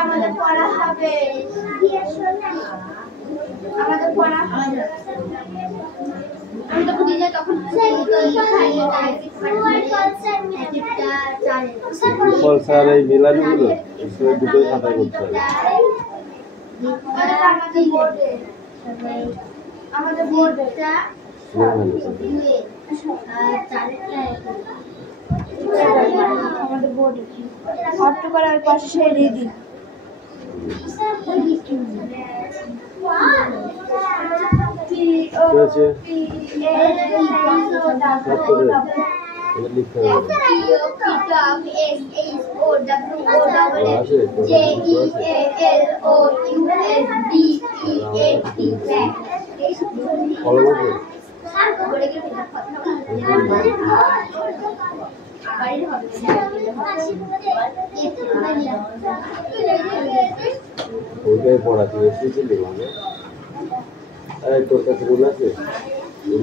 আমাদের পড়া হবে আমাদের পড়া হবে আমি তো বুঝি যে তখন স্যার এই মিলানিগুলো দুটোই খাতায় করতে হবে। আমাদের বোর্ডটা আমাদের বোর্ড অর্থ করার পাশে রেডি ওইটাই পড়াচ্ছি এসেছিলি মানে তোর কাছে রুল আছে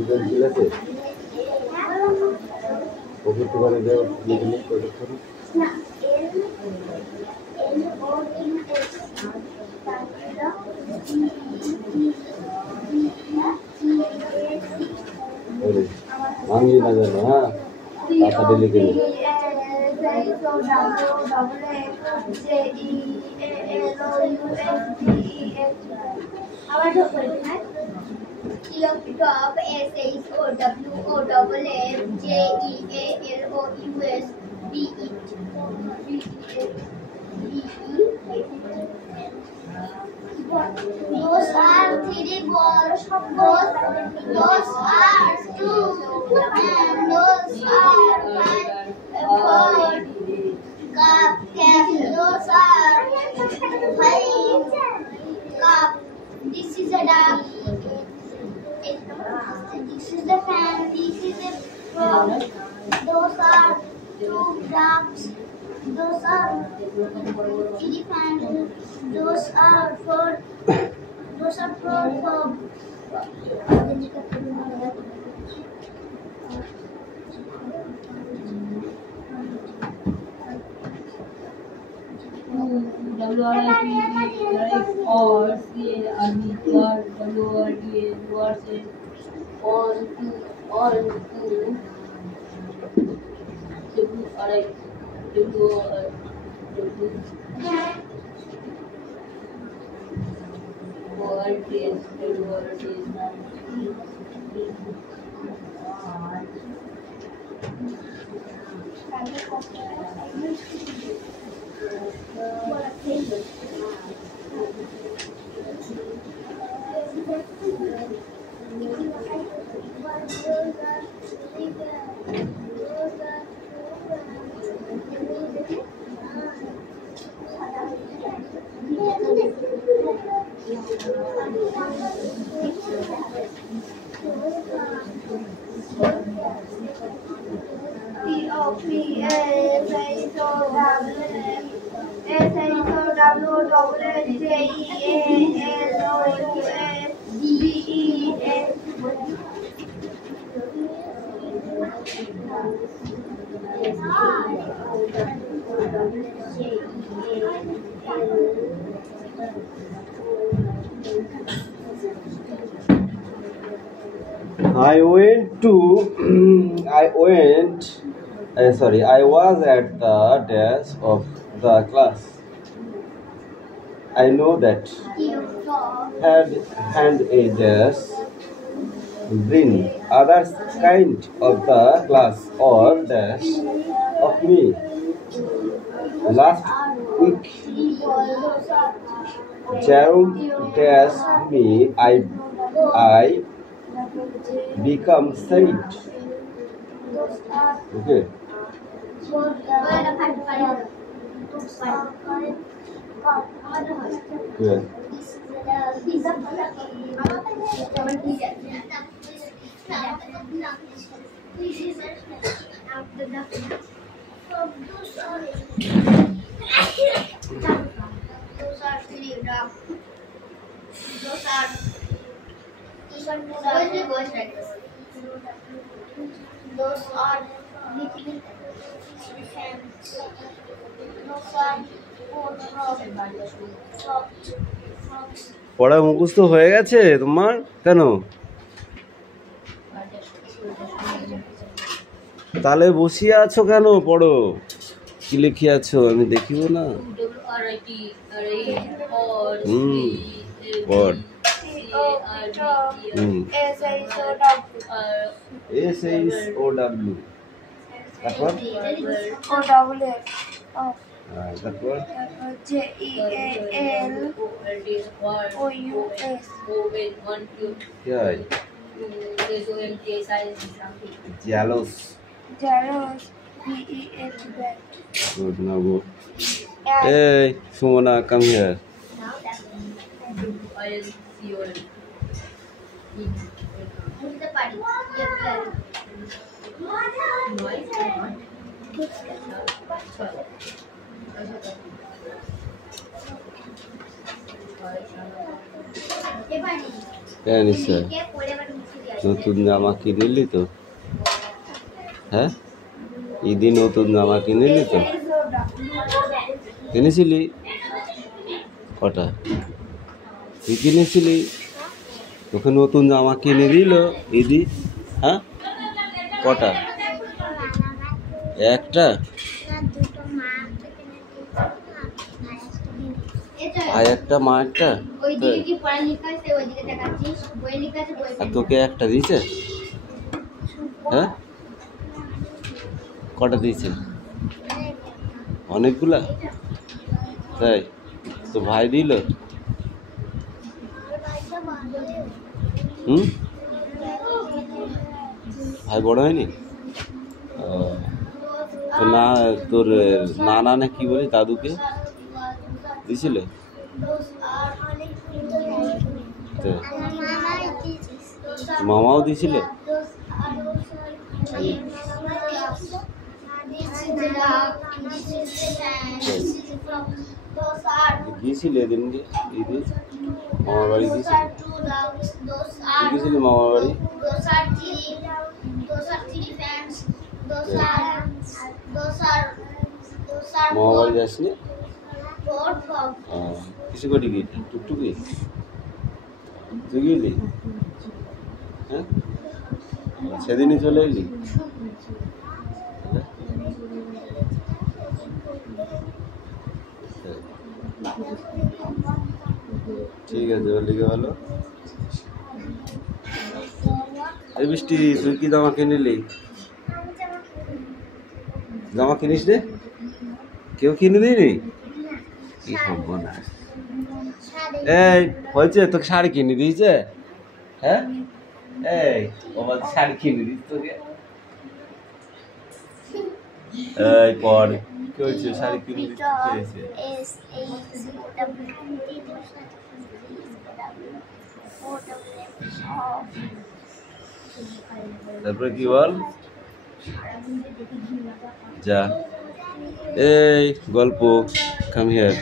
পেন্সিল আছে ওকে একটু করে দেও লিখে প্রোজেক্ট করো ভাঙলি না জানো হ্যাঁ তাড়াতাড়ি লিখে নিই Those are three balls. Those are two, and those are four. Cup, cap. Those are five. Cup. This is a duck. This is the fan. This is the frog. Those are two ducks. Those are elephant. Those are four. Those are four frogs. I was at the desk of the class. I know that hand a desk bring others kind of the class or desk of me. Last week Jerome dash me, I become saint. Those are Okay. for the Yeah. Those are little fans. Those are frogs. পড়া মুখস্থ হয়ে গেছে তোমার? কেন? তাহলে বসিয়ে আছো কেন? পড়ো। কি লিখে আছো আমি দেখিব না? পড়। SHOW তারপর তারপর কি হয়? jealous. Good, now go. Hey, Sumona, come here. নিশ্চয় নতুন জামা কিনলি তো? হ্যাঁ, ঈদে নতুন জামা কিনলি তো? কিনেছিলি কটা? তুই কিনেছিলি? তোকে নতুন জামা কিনে দিল ঈদি? হ্যাঁ, কটা? একটা? আর একটা মা একটা? আর তোকে একটা দিয়েছে? হ্যাঁ, কটা দিয়েছে? অনেকগুলা? তাই তো ভাই দিল? ভাই বড় হয়নি? তো না, তোর নানা না কি বলি দাদুকে দিয়েছিল? মামাও দিয়েছিল? গিয়েছিলে এদিন ঈদে মামার বাড়ি? গিয়েছিলি মামার বাড়ি? মামার বাড়ি যাসনি? কিছু করি গিয়ে টুকটুকি তুই গেলি? হ্যাঁ, সেদিনই চলে এলি? ঠিক আছে, ওলিকে ভালো। এই বৃষ্টি, তুই কি জামা কিনলি? জামা কিনিস রে? কেউ কিনে দিইনি? কি সম্ভব না। এই হয়েছে, তোকে শাড়ি কিনে দিয়েছে? হ্যাঁ, এই বাবা শাড়ি কিনে দিস তোকে? এই পর কি হয়েছে? শাড়ি কিনে দিস কি হয়েছে? তারপরে কি বল? যা, এই গল্প, কাম হিয়ার।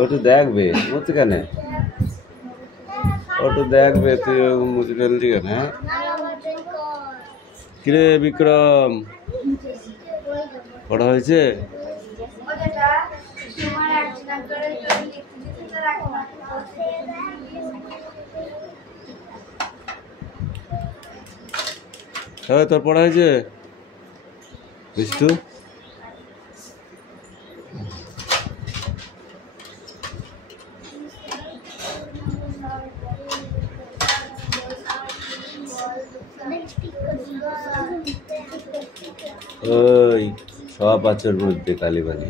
ওটু দেখবে মুছে কেন? ওটু দেখবে, তুই মুছে ফেললি কেন? হ্যাঁ, কিরে বিক্রম, কটা হয়েছে? হ্যাঁ, তোর পড়া হয়েছে বিষ্টু? ওই সব আচর মধ্যে কালীবাড়ি।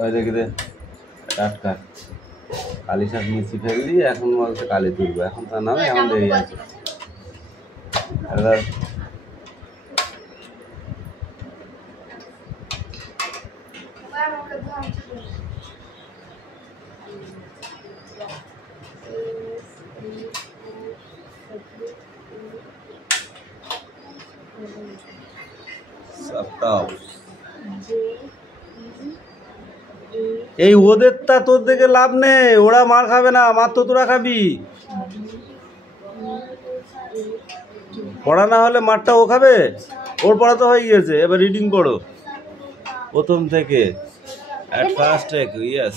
ওই দেখি দে টাটকা কালি শাক মিশি ফেললি, এখন বলছে কালি তুলবো, এখন তা না এখন দেরি আছে। এই ওদের তা তোর দেখে লাভ নেই, ওরা মার খাবে না, মার তো তোরা খাবি। পড়া না হলে মারটা ও খাবে, ওর পড়া তো হয়ে গিয়েছে, এবার রিডিং পড়ো প্রথম থেকে। At first take, yes.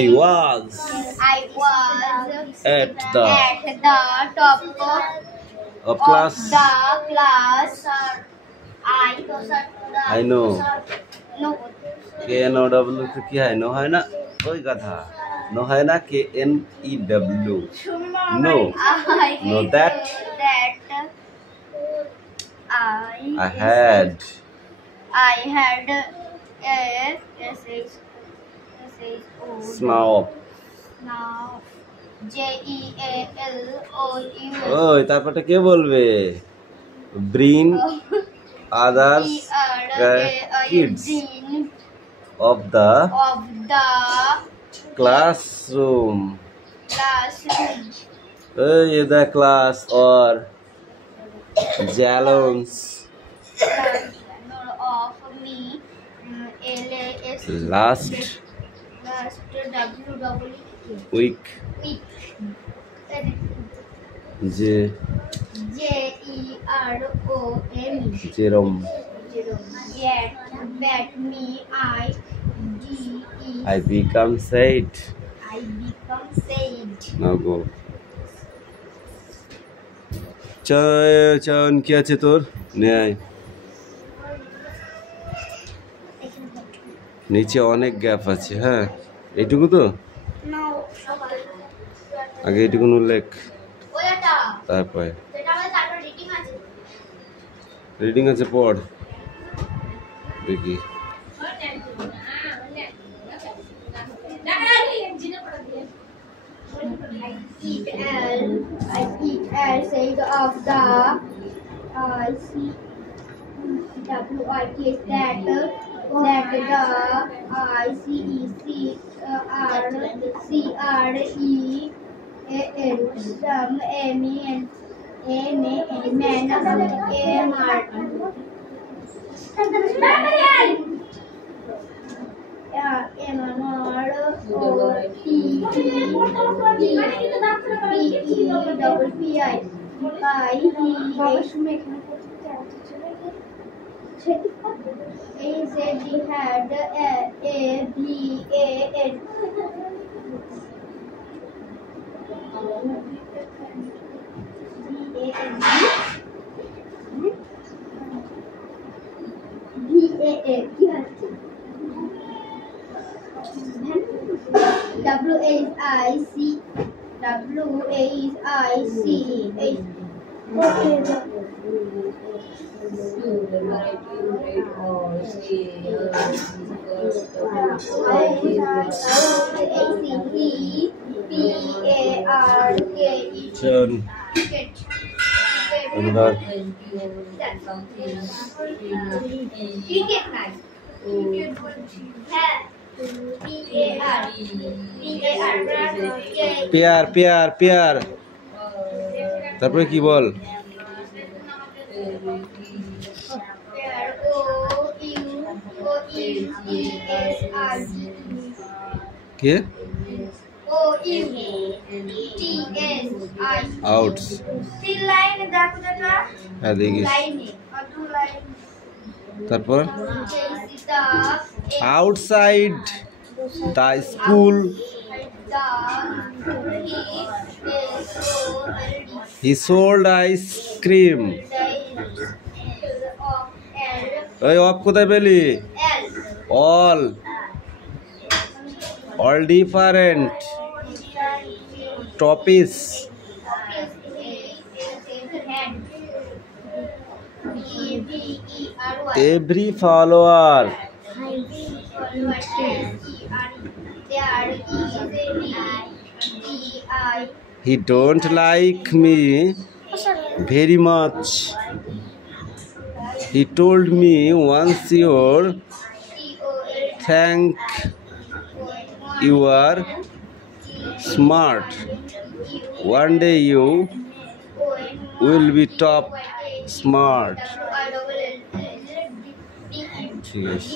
I was at the top of class. the class. I know. No. KNOW से क्या है? नो है ना, कोई कथा नो है ना, KNEW. No. No that. I had a snow. JEALOU. ওই তারপরটা কে বলবে? Bring others kids of the classroom. এই the class or jalons of me. last week. Jerome. Bet me I become sad. I become sad. Now go. চয়ন কি আছে তোর? নেই, নিচে অনেক গ্যাপ আছে। হ্যাঁ এইটুকু তো আগে এইটুকু উল্লেখ, তারপরে রিডিং আছে, পড় দেখি। I eat said of the WIT that the He said he had a BAN. Pair pair pair, তারপরে কি বল? কে? আউটস। হ্যাঁ দেখিস। তারপর outside the school he sold ice cream. ওই অফ কোথায় পেলি? L. all different topics every follower he don't like me very much. He told me once you're thank you are smart. One day you will be top smart. ঠিক আছে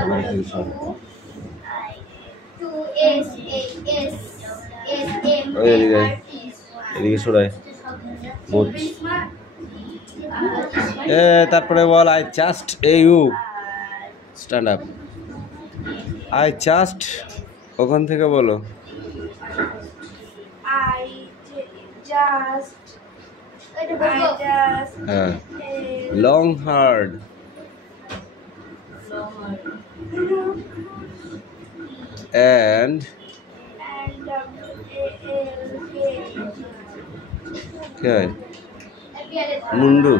আবার কি সব এদিকে সরাই বুঝ তারপরে বল I just you stand up I just ওখান থেকে বলো হ্যাঁ long hard and okay mundu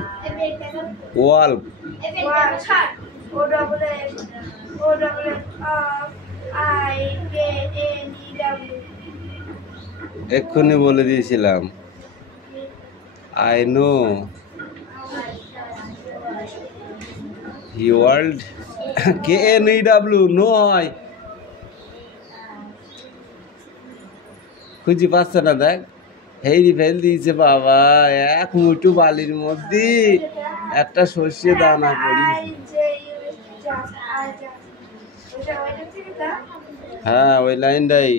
wall এক্ষুনি বলে দিয়েছিলাম I know he world KNEW no হয় খুঁজি পাচ্ছে না দেখ হেরি ফেল দিয়েছে বাবা এক মুঠো বালির মধ্যে একটা সর্ষে দানা পড়ি হ্যাঁ ওই লাইনটাই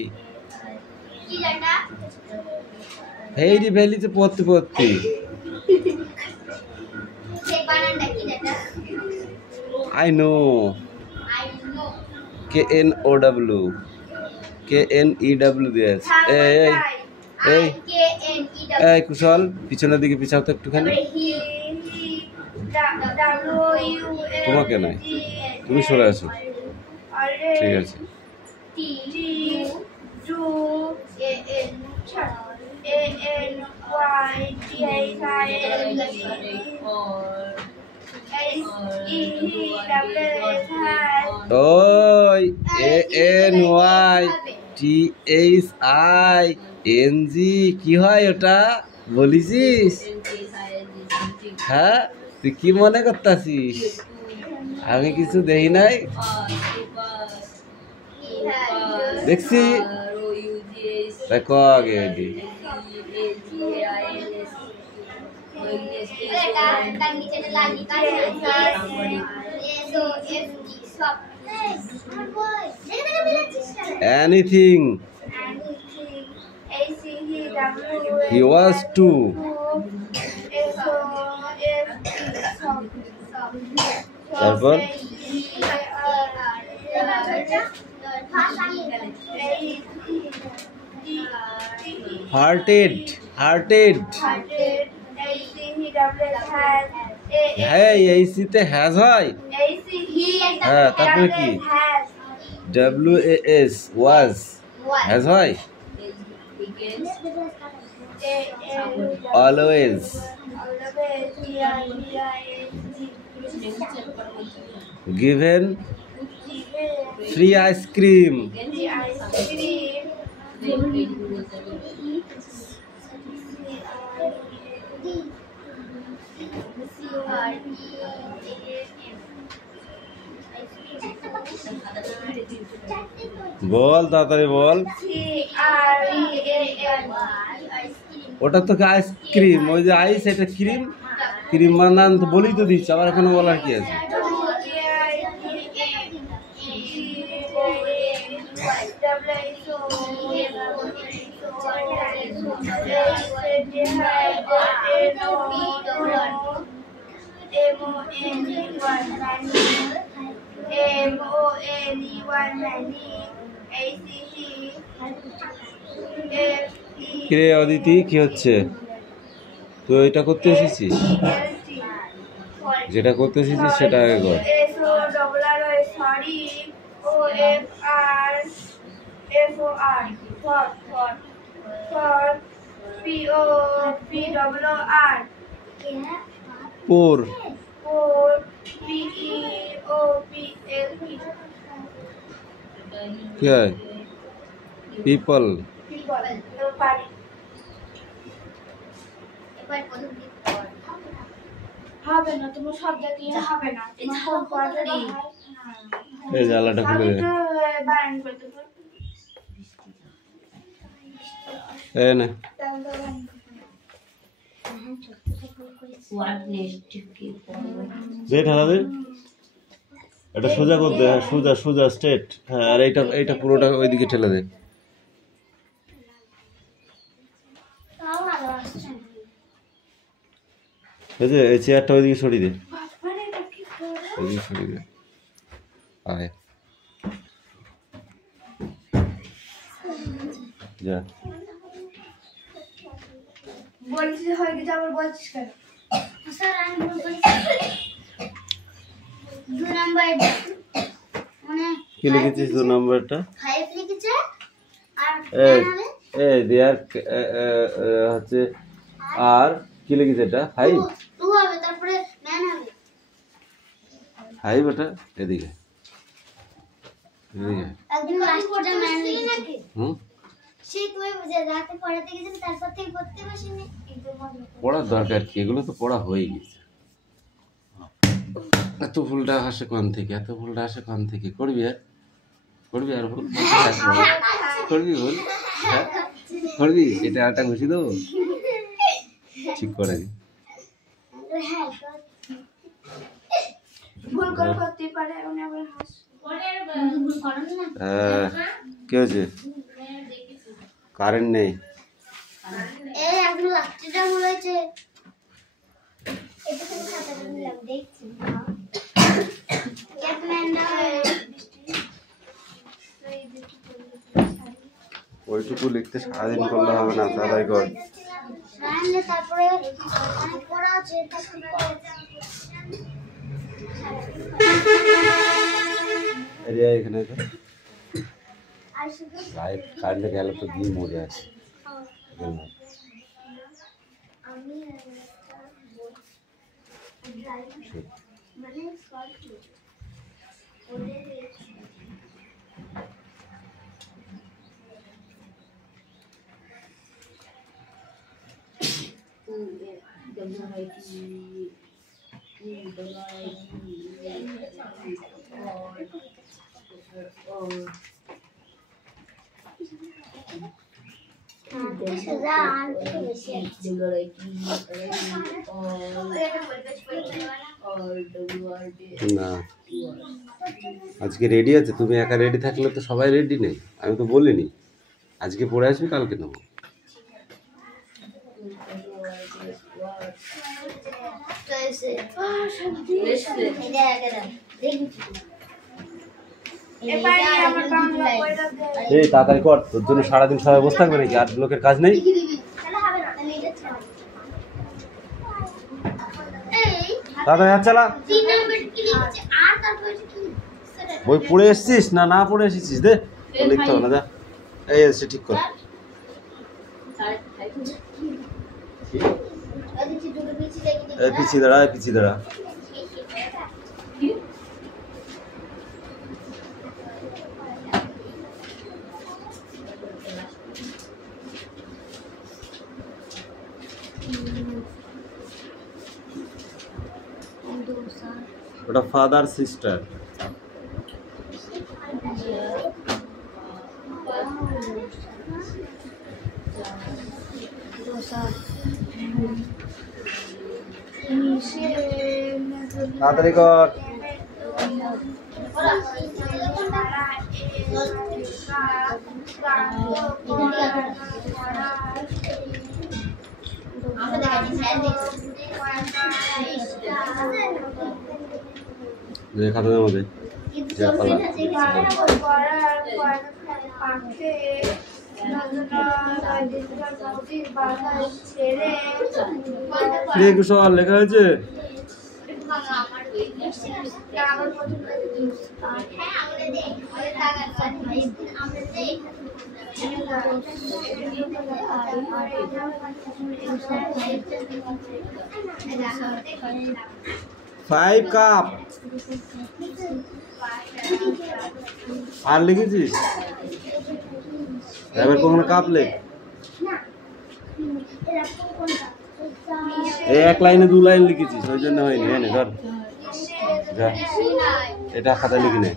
হেরি ফেলিতে পড়তে পড়তে I know KNOW KNEW দিয়েছে এই কুশল পিছনের দিকে পিছাও তো একটুখানি তোমাকে নয় তুমি সরে আসো ঠিক আছে ওই ANYTHING কি হয় ওটা বলিছিস হ্যাঁ তুই কি মনে করতাছিস আমি কিছু দেখি নাই দেখছি দেখো আগে anything he was to তারপর hearted হ্যাঁ এইসিতে হ্যাজ হয় হ্যাঁ তারপরে কি WAS was হ্যাজ হয় always given free ice cream বল তাড়াতাড়ি বল ওটা তো আইসক্রিম ওই যে আইস এটা ক্রিম ক্রিম বানান তো বলি তো দিচ্ছি আবার এখানে বলার কি আছে কিরে অদিতি কি হচ্ছে তুই এটা করতে এসেছিস যেটা করতে এসেছিস সেটা আগে কর। Sorry O F R F O R for for for P O P double O R four four P E O P L P কি হয়? পিপল। পিপল পারি হবে না, তোমার সব দেখলে হবে না, তোমার পড়াটা এই জানলাটা খুলে দে। বারণ করতে পারো। এই নে দে ঢালা দে। এটা সোজা করে দে, হ্যাঁ সোজা সোজা স্ট্রেট। হ্যাঁ আর এইটা পুরোটা ওইদিকে ঠেলে দে। এই যে এই চেয়ারটা ওইদিকে সরিয়ে দে, ওইদিকে সরিয়ে দে। আয় যা। বলছিস হয়ে গেছে, আবার বলছিস কেন? স্যার আমি ভুল করেছি। 2 নাম্বার মানে কি লিখেছিস 2 নাম্বারটা? 5 লিখেছে আর এই হবে এই দেয়ার হচ্ছে আর কি লিখেছে এটা? 5 2 হবে, তারপরে ম্যান হবে 5 এটা এদিকে এদিকে। একদিন লাস্টটা ম্যান লিখেছে। হুম সে তুই বুঝে রাতে পড়াতে গেছিস, তারপর থেকে পড়তে বসিনি কিন্তু মজা পড়ার দরকার কি, এগুলো তো পড়া হয়ে গেছে। এত ভুলটা আসে কোন থেকে, এত ভুলটা আসে কোন থেকে? করবি আর করবি আর ভুল করবি, ভুল হ্যাঁ করবি। এটা আটা ঘুষি দেবো, ঠিক করে নি। হ্যাঁ ভুল করে করতে পারে, উনি আবার হাস ভুল করেন না। কি হয়েছে? কারেন্ট নেই। এই এখন লাস্টটা ভুল হয়েছে। এটা তুমি খাতাটা নিলাম দেখছি ক্যাটম্যানটা ওইটুকু লিখতে সারাদিন করলে হবে না, তাড়াতাড়ি কর। রাইলে তারপরে অনেক পড়া আছে, এরিয়া এখানে তো আর শুধু লাইট কারেন্টে গেলে তো দিয়ে মরে আছে। আমি মানে সল্ট ওদের না আজকে রেডি আছে, তুমি একা রেডি থাকলে তো সবাই রেডি নেই। আমি তো বলিনি আজকে পড়ে আসবি, কালকে নেবো। এই তাড়াতাড়ি কর, তোর জন্য সারাদিন সবাই বসে থাকবে নাকি? আর লোকের কাজ নেই? তাড়াতাড়ি হাত চালা। বই পড়ে এসছিস না না পড়ে এসেছিস? দে লিখতে হবে না, যা। এই এসে ঠিক কর। পিছিয়ে দাঁড়া, পিছিয়ে দাঁড়া। ওটা ফাদার সিস্টার। তাড়াতাড়ি কর। খাতার মধ্যে সব লেখা হয়েছে। 5 কাপ আর লিখেছিস এবার কখনো কাপ লেখ এই এক লাইনে 2 লাইন লিখেছিস ওই জন্য হয়নি এনে ধর যা এটা খাতায় লিখে নে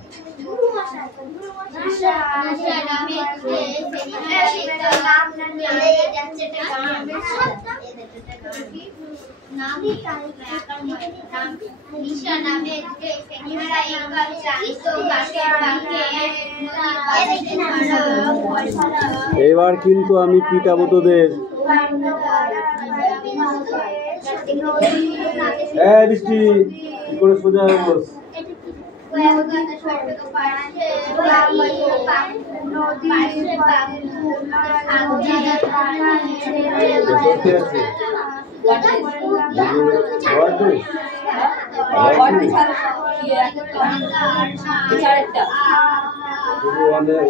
এবার কিন্তু আমি পিটাবো তোদের বৃষ্টি কি করে সোজা হয়ে বস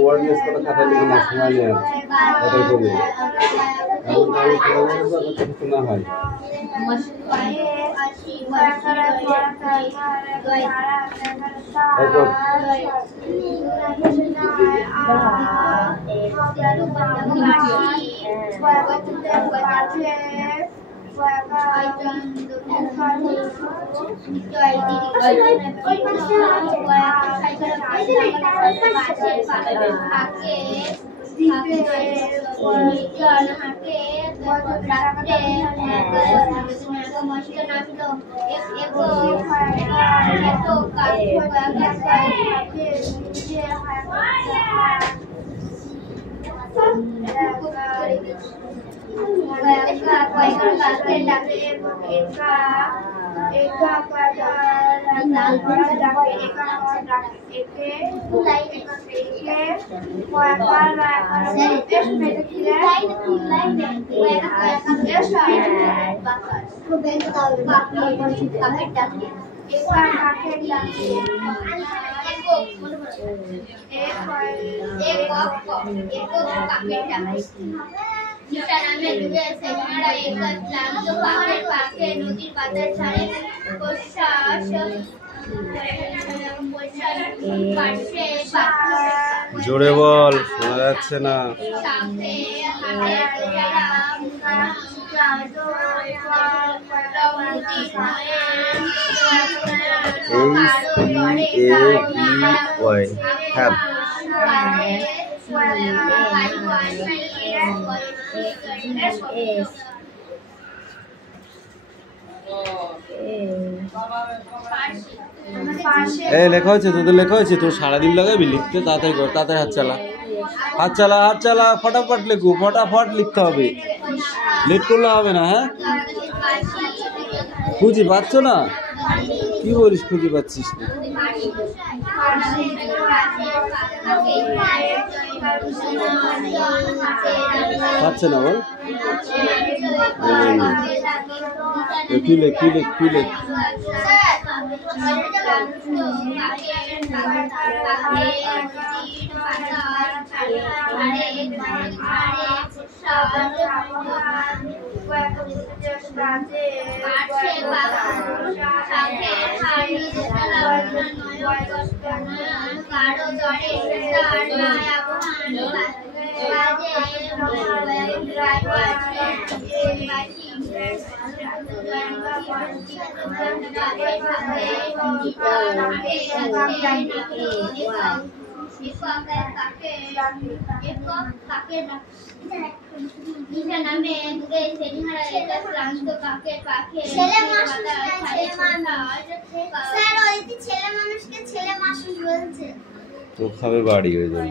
ওয়ার্ডনেস কথা খাতা লিখে না সময় নেই কথাই করি কিছু না হয় জোরে বল শোনা যাচ্ছে না লেখা হয়েছে তোদের লেখা হয়েছে তোর সারাদিন লাগাবি লিখতে তাড়াতাড়ি কর তাড়াতাড়ি হাত চালা ফটাফট লেখু ফটাফট লিখতে হবে লেট করলে হবে না হ্যাঁ খুঁজে পাচ্ছ না কি বলিস খুঁজে পাচ্ছিস না পাচ্ছে না বল কি লেখ তো খাবে বাড়ি হয়ে যাবে